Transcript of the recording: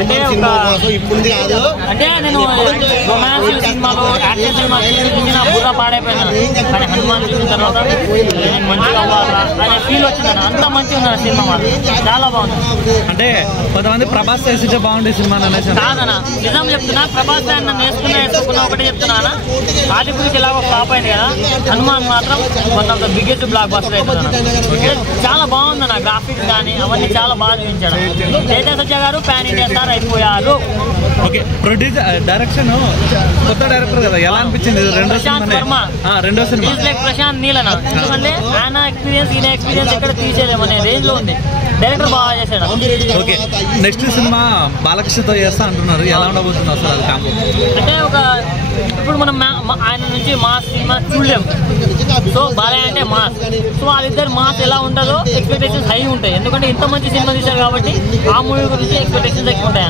అంటే అంటే నేను రొమాన్స్ సినిమాలో యాక్షన్ సినిమా చూసి నా బుర్ర పాడైపోయినా, కానీ హనుమాన్ చూసిన తర్వాత నేను మంచిగా అవ్వాలా అనే ఫీల్ వచ్చిందన్న. అంత మంచిగా ఉంది సినిమా మాత్రం, చాలా బాగుంది. అంటే కొంతమంది ప్రభాస్ చేసింటే బాగుండే సినిమా కాదన్నా, నిజం చెప్తున్నా. ప్రభాస్ నన్ను వేసుకున్నా ఒకటే చెప్తున్నా, ఆదిపురికి ఎలాగో ఫ్లాప్ అయింది కదా, హనుమాన్ మాత్రం one of the biggest block buster అవుతుంది. చాలా బాగుందన్న, గ్రాఫిక్స్ కానీ అవన్నీ చాలా బాగా చూపించాడు. తేజ సజ్జ గారు పాన్ ఇండియా స్టార్ అయిపోయారు. ఓకే, ప్రొడ్యూసర్ డైరెక్షన్ కొత్త డైరెక్టర్ కదా, ఎలా అనిపించింది? ప్రశాంత్ వర్మ రెండో సినిమా ప్రశాంత్ నీలన, ఎందుకంటే ఆయన ఎక్స్పీరియన్స్ ఈయన ఎక్స్పీరియన్స్ ఎక్కడ తీసేదేమనే రేంజ్ లో ఉంది. డైరెక్టర్ బాగా చేశాడు. ఓకే, నెక్స్ట్ సినిమా బాలకృష్ణతో చేస్తా అంటున్నారు, ఎలా ఉండబోతుంది అసలు అది కాంబో? అంటే ఇప్పుడు మనం ఆయన నుంచి మాస్ సినిమా చూడలేము. సో బాలయ్య అంటే మాస్, సో వాళ్ళిద్దరు మాస్ ఎలా ఉంటుందో ఎక్స్పెక్టేషన్స్ హై ఉంటాయి. ఎందుకంటే ఇంత మంచి సినిమా తీశారు కాబట్టి ఆ మూవీ గురించి ఎక్స్పెక్టేషన్స్ ఎక్కువ ఉంటాయి.